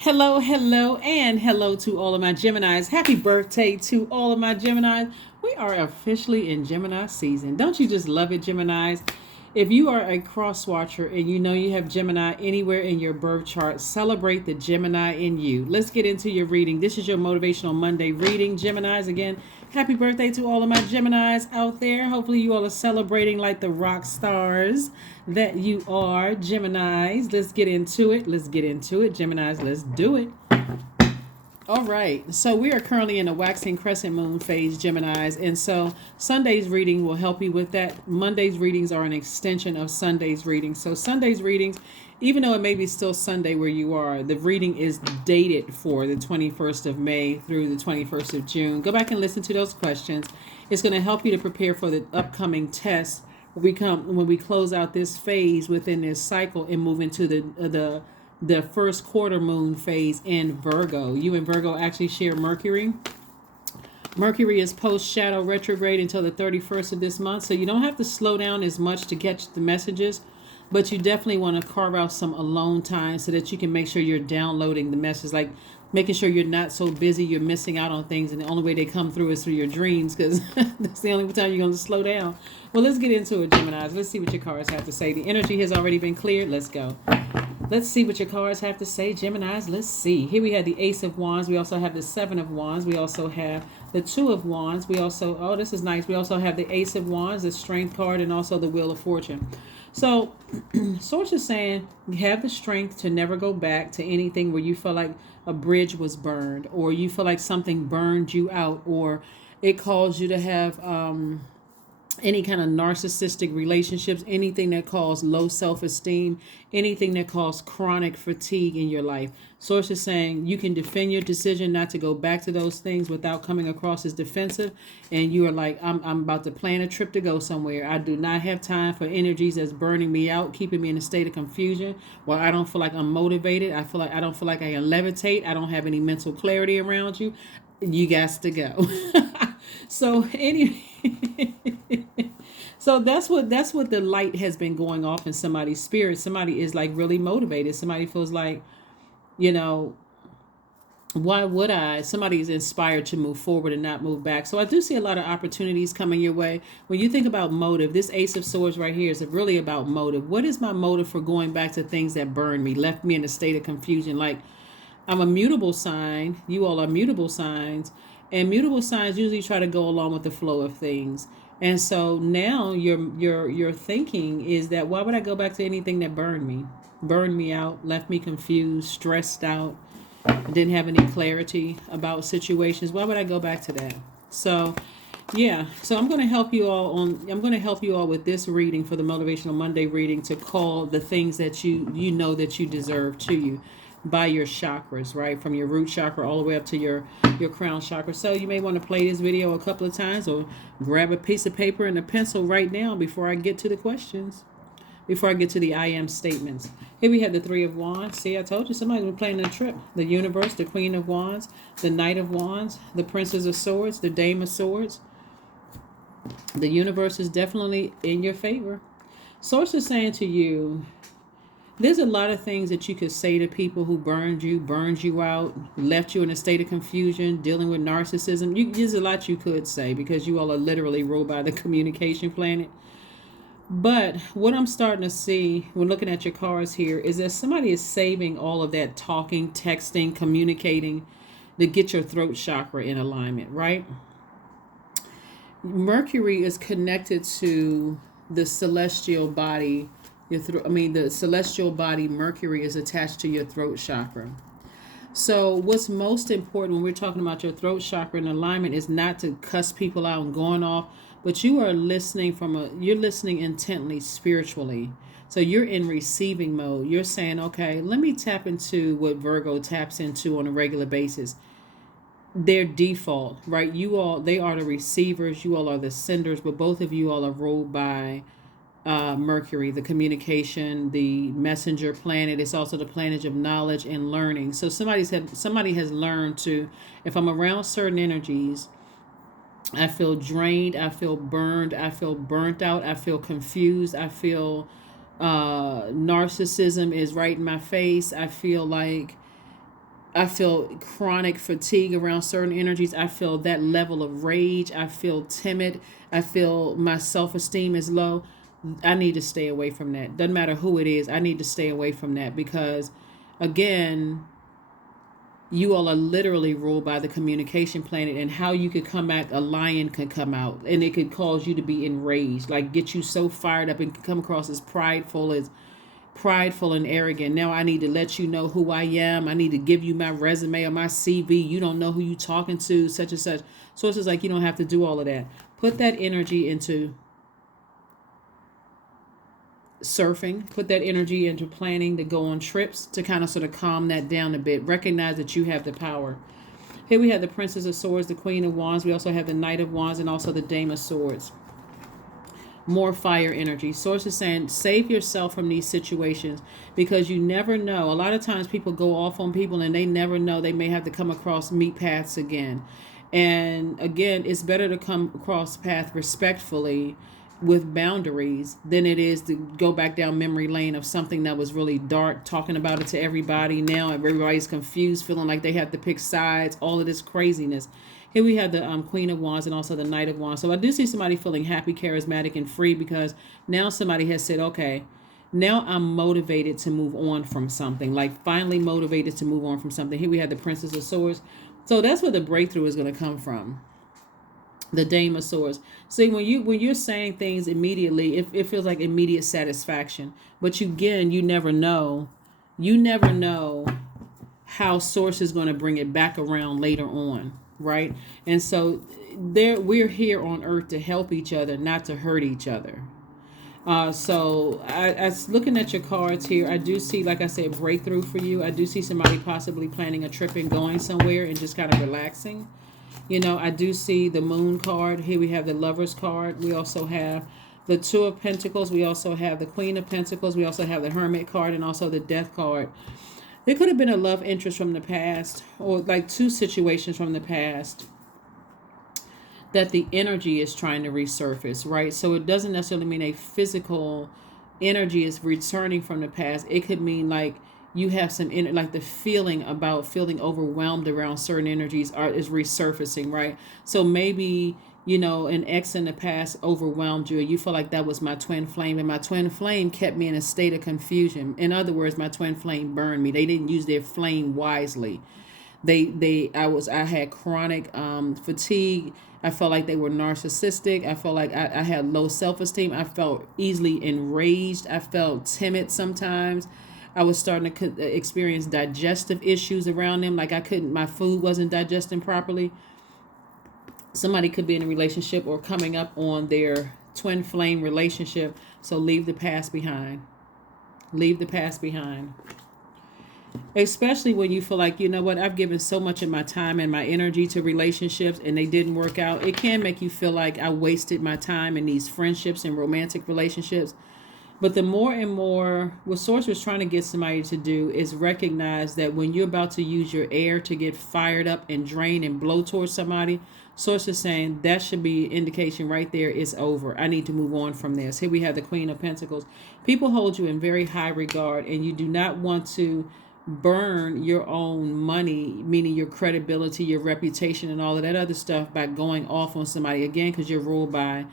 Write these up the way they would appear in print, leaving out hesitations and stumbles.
Hello, hello, and hello to all of my Geminis. Happy birthday to all of my Geminis. We are officially in Gemini season. Don't you just love it, Geminis? If you are a cross watcher and you know you have Gemini anywhere in your birth chart, celebrate the Gemini in you. Let's get into your reading. This is your Motivational Monday reading, Geminis. Again, happy birthday to all of my Geminis out there. Hopefully you all are celebrating like the rock stars that you are, Geminis. Let's get into it. Let's get into it, Geminis. Let's do it. All right, so we are currently in a waxing crescent moon phase, Geminis, and so Sunday's reading will help you with that. Monday's readings are an extension of Sunday's readings. So Sunday's readings, even though it may be still Sunday where you are, the reading is dated for the 21st of May through the 21st of June. Go back and listen to those questions. It's going to help you to prepare for the upcoming test when we close out this phase within this cycle and move into the first quarter moon phase in Virgo. You and Virgo actually share Mercury. Mercury is post shadow retrograde until the 31st of this month, so you don't have to slow down as much to catch the messages, but you definitely want to carve out some alone time so that you can make sure you're downloading the message, like making sure you're not so busy you're missing out on things, and the only way they come through is through your dreams, because that's the only time you're going to slow down. Well, let's get into it, Geminis. Let's see what your cards have to say. The energy has already been cleared. Let's go. Let's see what your cards have to say, Geminis. Let's see. Here we have the Ace of Wands. We also have the Seven of Wands. We also have the Two of Wands. We also, oh, this is nice. We also have the Ace of Wands, the Strength card, and also the Wheel of Fortune. So, Source is saying you have the strength to never go back to anything where you feel like a bridge was burned, or you feel like something burned you out, or it caused you to have any kind of narcissistic relationships, anything that caused low self-esteem, anything that caused chronic fatigue in your life. Source is saying you can defend your decision not to go back to those things without coming across as defensive. And you are like, I'm about to plan a trip to go somewhere. I do not have time for energies that's burning me out, keeping me in a state of confusion. Well, I don't feel like I'm motivated. I don't feel like I can levitate. I don't have any mental clarity around you. You got to go. So anyway, so that's what the light has been going off in somebody's spirit. Somebody is like really motivated. Somebody feels like, you know, why would I? Somebody is inspired to move forward and not move back. So I do see a lot of opportunities coming your way. When you think about motive, this Ace of Swords right here is really about motive. What is my motive for going back to things that burned me, left me in a state of confusion? Like, I'm a mutable sign. You all are mutable signs. And mutable signs usually try to go along with the flow of things. And so now your thinking is that, why would I go back to anything that burned me out, left me confused, stressed out, didn't have any clarity about situations? Why would I go back to that? So yeah, so I'm going to help you all with this reading for the Motivational Monday reading, to call the things that you know that you deserve to you by your chakras, right? From your root chakra all the way up to your crown chakra. So you may want to play this video a couple of times, or grab a piece of paper and a pencil right now before I get to the questions, before I get to the I am statements. Here we have the Three of Wands. See, I told you somebody's been planning a trip. The Universe, the Queen of Wands, the Knight of Wands, the Princess of Swords, the Dame of Swords. The universe is definitely in your favor. Source is saying to you, there's a lot of things that you could say to people who burned you out, left you in a state of confusion, dealing with narcissism. There's a lot you could say, because you all are literally ruled by the communication planet. But what I'm starting to see when looking at your cards here is that somebody is saving all of that talking, texting, communicating to get your throat chakra in alignment, right? Mercury is connected to the celestial body. The celestial body, Mercury, is attached to your throat chakra. So what's most important when we're talking about your throat chakra in alignment is not to cuss people out and going off, but you are listening you're listening intently, spiritually. So you're in receiving mode. You're saying, okay, let me tap into what Virgo taps into on a regular basis. Their default, right? They are the receivers. You all are the senders, but both of you all are ruled by Mercury, the communication, the messenger planet. It's also the planet of knowledge and learning. So somebody has learned to, if I'm around certain energies, I feel drained, I feel burned, I feel burnt out, I feel confused, I feel narcissism is right in my face. I feel like I feel chronic fatigue around certain energies. I feel that level of rage. I feel timid. I feel my self-esteem is low. I need to stay away from that. Doesn't matter who it is. I need to stay away from that because, again, you all are literally ruled by the communication planet, and how you could come back, a lion could come out and it could cause you to be enraged, like get you so fired up and come across as prideful and arrogant. Now I need to let you know who I am. I need to give you my resume or my CV. You don't know who you talking to, such and such. So it's just like, you don't have to do all of that. Put that energy into surfing. Put that energy into planning to go on trips to kind of sort of calm that down a bit. Recognize that you have the power. Here we have the Princess of Swords, the Queen of Wands. We also have the Knight of Wands and also the Dame of Swords. More fire energy. Source is saying save yourself from these situations because you never know. A lot of times people go off on people and they never know they may have to come across meet paths again. And again, it's better to come across path respectfully with boundaries than it is to go back down memory lane of something that was really dark, talking about it to everybody. Now everybody's confused, feeling like they have to pick sides, all of this craziness. Here we have the Queen of Wands and also the Knight of Wands. So I do see somebody feeling happy, charismatic, and free because now somebody has said, okay, now I'm motivated to move on from something, like finally motivated to move on from something. Here we have the Princess of Swords. So that's where the breakthrough is going to come from. The Dame of Swords. See, when you're saying things immediately, it feels like immediate satisfaction. But you never know. You never know how Source is going to bring it back around later on, right? And so we're here on Earth to help each other, not to hurt each other. So I looking at your cards here, I do see, like I said, breakthrough for you. I do see somebody possibly planning a trip and going somewhere and just kind of relaxing. You know, I do see the Moon card. Here we have the Lover's card. We also have the Two of Pentacles. We also have the Queen of Pentacles. We also have the Hermit card and also the Death card. There could have been a love interest from the past, or like two situations from the past that the energy is trying to resurface, right? So it doesn't necessarily mean a physical energy is returning from the past. It could mean like you have some like the feeling about feeling overwhelmed around certain energies is resurfacing, right? So maybe, you know, an ex in the past overwhelmed you and you feel like that was my twin flame, and my twin flame kept me in a state of confusion. In other words, my twin flame burned me. They didn't use their flame wisely. I had chronic fatigue. I felt like they were narcissistic. I felt like I had low self-esteem. I felt easily enraged. I felt timid sometimes. I was starting to experience digestive issues around them. Like my food wasn't digesting properly. Somebody could be in a relationship or coming up on their twin flame relationship. So leave the past behind. Leave the past behind. Especially when you feel like, you know what, I've given so much of my time and my energy to relationships and they didn't work out. It can make you feel like I wasted my time in these friendships and romantic relationships. But the more and more, what Source was trying to get somebody to do is recognize that when you're about to use your air to get fired up and drain and blow towards somebody, Source is saying that should be indication right there, it's over. I need to move on from this. Here we have the Queen of Pentacles. People hold you in very high regard, and you do not want to burn your own money, meaning your credibility, your reputation, and all of that other stuff by going off on somebody again, because you're ruled by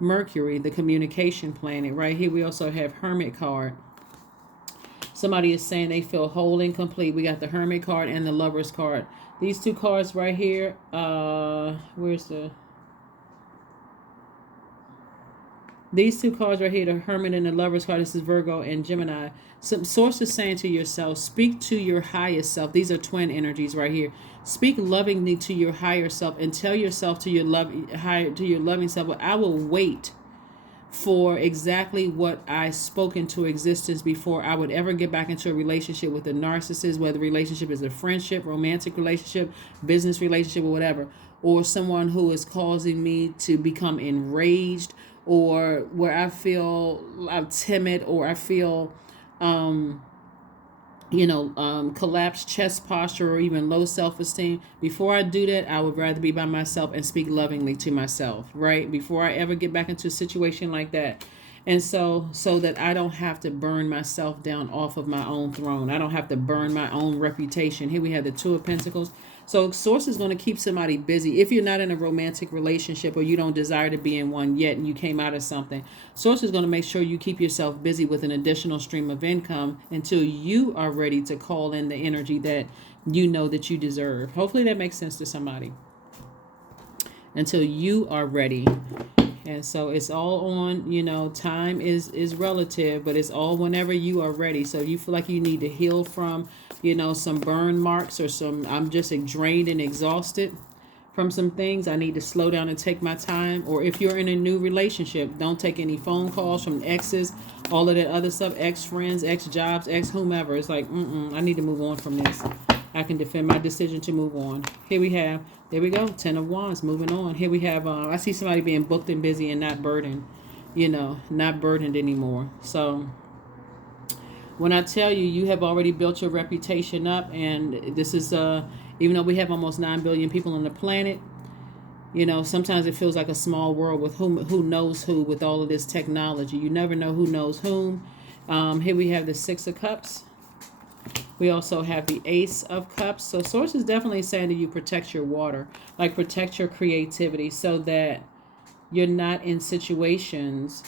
Mercury, the communication planet. Right here we also have Hermit card. Somebody is saying they feel whole and complete. We got the Hermit card and the Lover's card. These two cards right here, these two cards right here, the Hermit and the Lover's card, this is Virgo and Gemini. Some Source is saying to yourself, speak to your highest self. These are twin energies right here. Speak lovingly to your higher self and tell yourself to your loving self, well, I will wait for exactly what I spoke into existence before I would ever get back into a relationship with a narcissist, whether the relationship is a friendship, romantic relationship, business relationship, or whatever, or someone who is causing me to become enraged, or where I feel I'm timid, or I feel collapsed chest posture, or even low self-esteem. Before I do that, I would rather be by myself and speak lovingly to myself, right? Before I ever get back into a situation like that. And so that I don't have to burn myself down off of my own throne. I don't have to burn my own reputation. Here we have the Two of Pentacles. So Source is going to keep somebody busy. If you're not in a romantic relationship or you don't desire to be in one yet and you came out of something, Source is going to make sure you keep yourself busy with an additional stream of income until you are ready to call in the energy that you know that you deserve. Hopefully that makes sense to somebody. Until you are ready. And so it's all on, time is relative, but it's all whenever you are ready. So you feel like you need to heal from, some burn marks or I'm just drained and exhausted from some things. I need to slow down and take my time. Or if you're in a new relationship, don't take any phone calls from exes, all of that other stuff, ex-friends, ex-jobs, ex-whomever. It's like, I need to move on from this. I can defend my decision to move on. Here we go, 10 of Wands, moving on. Here we have, I see somebody being booked and busy and not burdened, not burdened anymore. So when I tell you, you have already built your reputation up, and this is, even though we have almost 9 billion people on the planet, sometimes it feels like a small world with who knows who with all of this technology. You never know who knows whom. Here we have the Six of Cups. We also have the Ace of Cups. So Source is definitely saying to you, protect your water, like protect your creativity so that you're not in situations,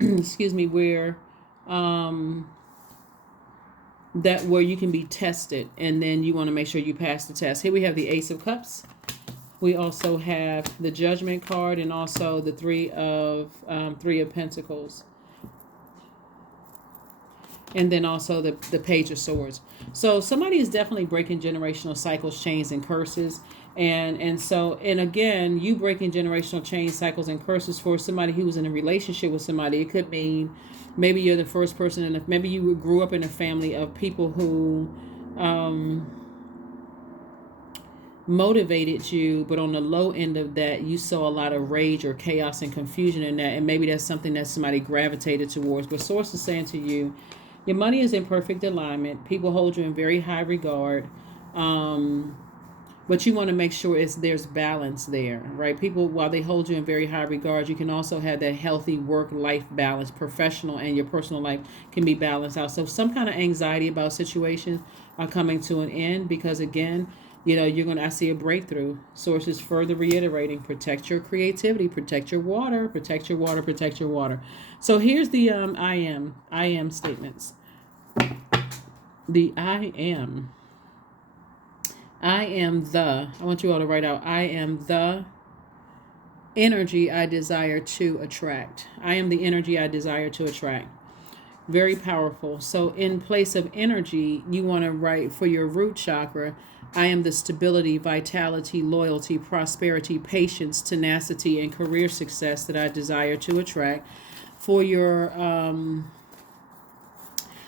excuse me, where, where you can be tested, and then you want to make sure you pass the test. Here we have the Ace of Cups. We also have the Judgment card and also the Three of Pentacles. And then also the Page of Swords. So somebody is definitely breaking generational cycles, chains, and curses. And again, you breaking generational chains, cycles, and curses for somebody who was in a relationship with somebody. It could mean maybe you're the first person, maybe you grew up in a family of people who motivated you, but on the low end of that, you saw a lot of rage or chaos and confusion in that. And maybe that's something that somebody gravitated towards. But Source is saying to you, your money is in perfect alignment. People hold you in very high regard. But you want to make sure there's balance there, right? People, while they hold you in very high regard, you can also have that healthy work-life balance. Professional and your personal life can be balanced out. So some kind of anxiety about situations are coming to an end because, again, I see a breakthrough. Source is further reiterating, protect your creativity, protect your water, protect your water, protect your water. So here's the I am statements. The I am I want you all to write out, I am the energy I desire to attract. I am the energy I desire to attract. Very powerful. So in place of energy, you want to write for your root chakra, I am the stability, vitality, loyalty, prosperity, patience, tenacity, and career success that I desire to attract. For your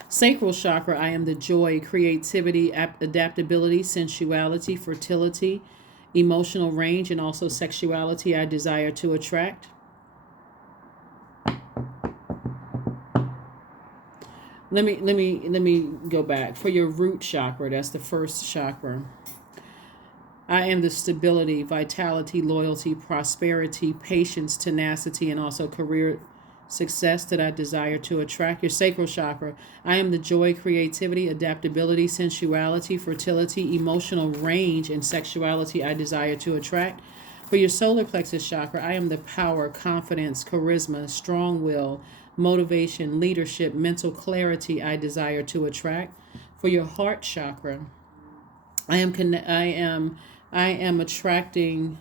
sacral chakra, I am the joy, creativity, adaptability, sensuality, fertility, emotional range, and also sexuality I desire to attract. Let me go back. For your root chakra, that's the first chakra. I am the stability, vitality, loyalty, prosperity, patience, tenacity, and also career success that I desire to attract. Your sacral chakra, I am the joy, creativity, adaptability, sensuality, fertility, emotional range, and sexuality I desire to attract. For your solar plexus chakra, I am the power, confidence, charisma, strong will, motivation, leadership, mental clarity I desire to attract. For your heart chakra, I am attracting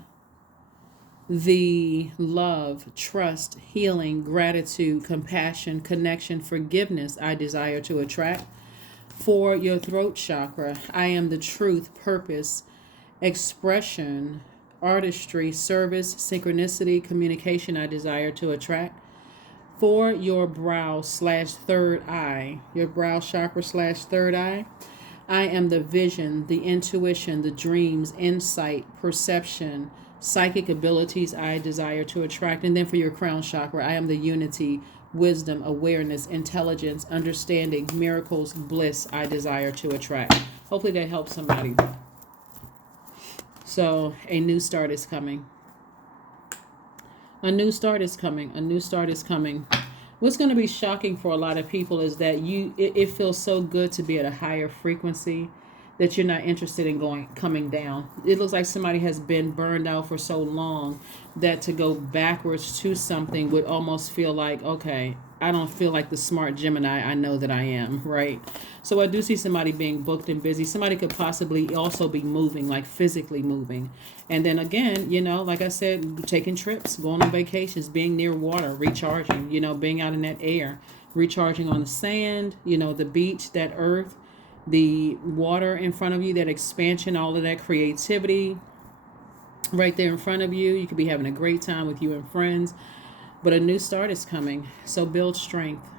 the love, trust, healing, gratitude, compassion, connection, forgiveness I desire to attract. For your throat chakra, I am the truth, purpose, expression, artistry, service, synchronicity, communication I desire to attract. For your brow/third eye, your brow chakra/third eye, I am the vision, the intuition, the dreams, insight, perception, psychic abilities I desire to attract. And then for your crown chakra, I am the unity, wisdom, awareness, intelligence, understanding, miracles, bliss I desire to attract. Hopefully that helps somebody. So a new start is coming. A new start is coming. A new start is coming. What's going to be shocking for a lot of people is that it feels so good to be at a higher frequency that you're not interested in coming down. It looks like somebody has been burned out for so long that to go backwards to something would almost feel like, okay, I don't feel like the smart Gemini I know that I am, right? So I do see somebody being booked and busy. Somebody could possibly also be moving, like physically moving. And then again, like I said, taking trips, going on vacations, being near water, recharging, being out in that air, recharging on the sand, the beach, that earth, the water in front of you, that expansion, all of that creativity right there in front of you. You could be having a great time with you and friends. But a new start is coming. So build strength.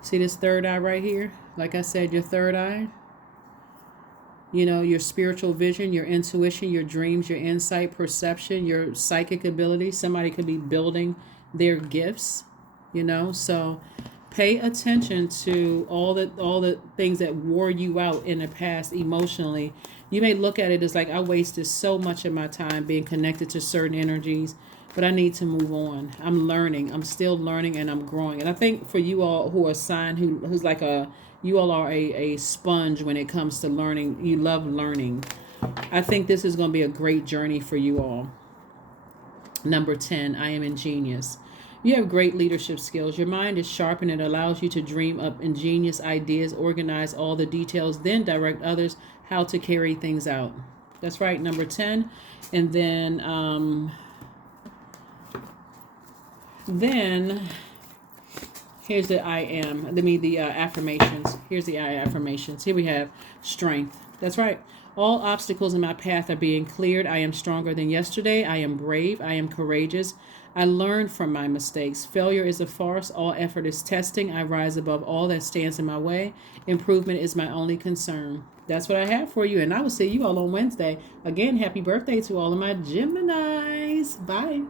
See this third eye right here? Like I said, your third eye. Your spiritual vision, your intuition, your dreams, your insight, perception, your psychic ability. Somebody could be building their gifts, So pay attention to all the things that wore you out in the past emotionally. You may look at it as like, I wasted so much of my time being connected to certain energies, but I need to move on. I'm learning. I'm still learning and I'm growing. And I think for you all who are signed, who's like you all are a sponge when it comes to learning. You love learning. I think this is going to be a great journey for you all. Number 10, I am ingenious. You have great leadership skills. Your mind is sharp and it allows you to dream up ingenious ideas, organize all the details, then direct others how to carry things out. That's right, number 10. And then here's the I am. The affirmations. Here's the I affirmations. Here we have strength. That's right. All obstacles in my path are being cleared. I am stronger than yesterday. I am brave. I am courageous. I learn from my mistakes. Failure is a farce. All effort is testing. I rise above all that stands in my way. Improvement is my only concern. That's what I have for you. And I will see you all on Wednesday. Again, happy birthday to all of my Geminis. Bye.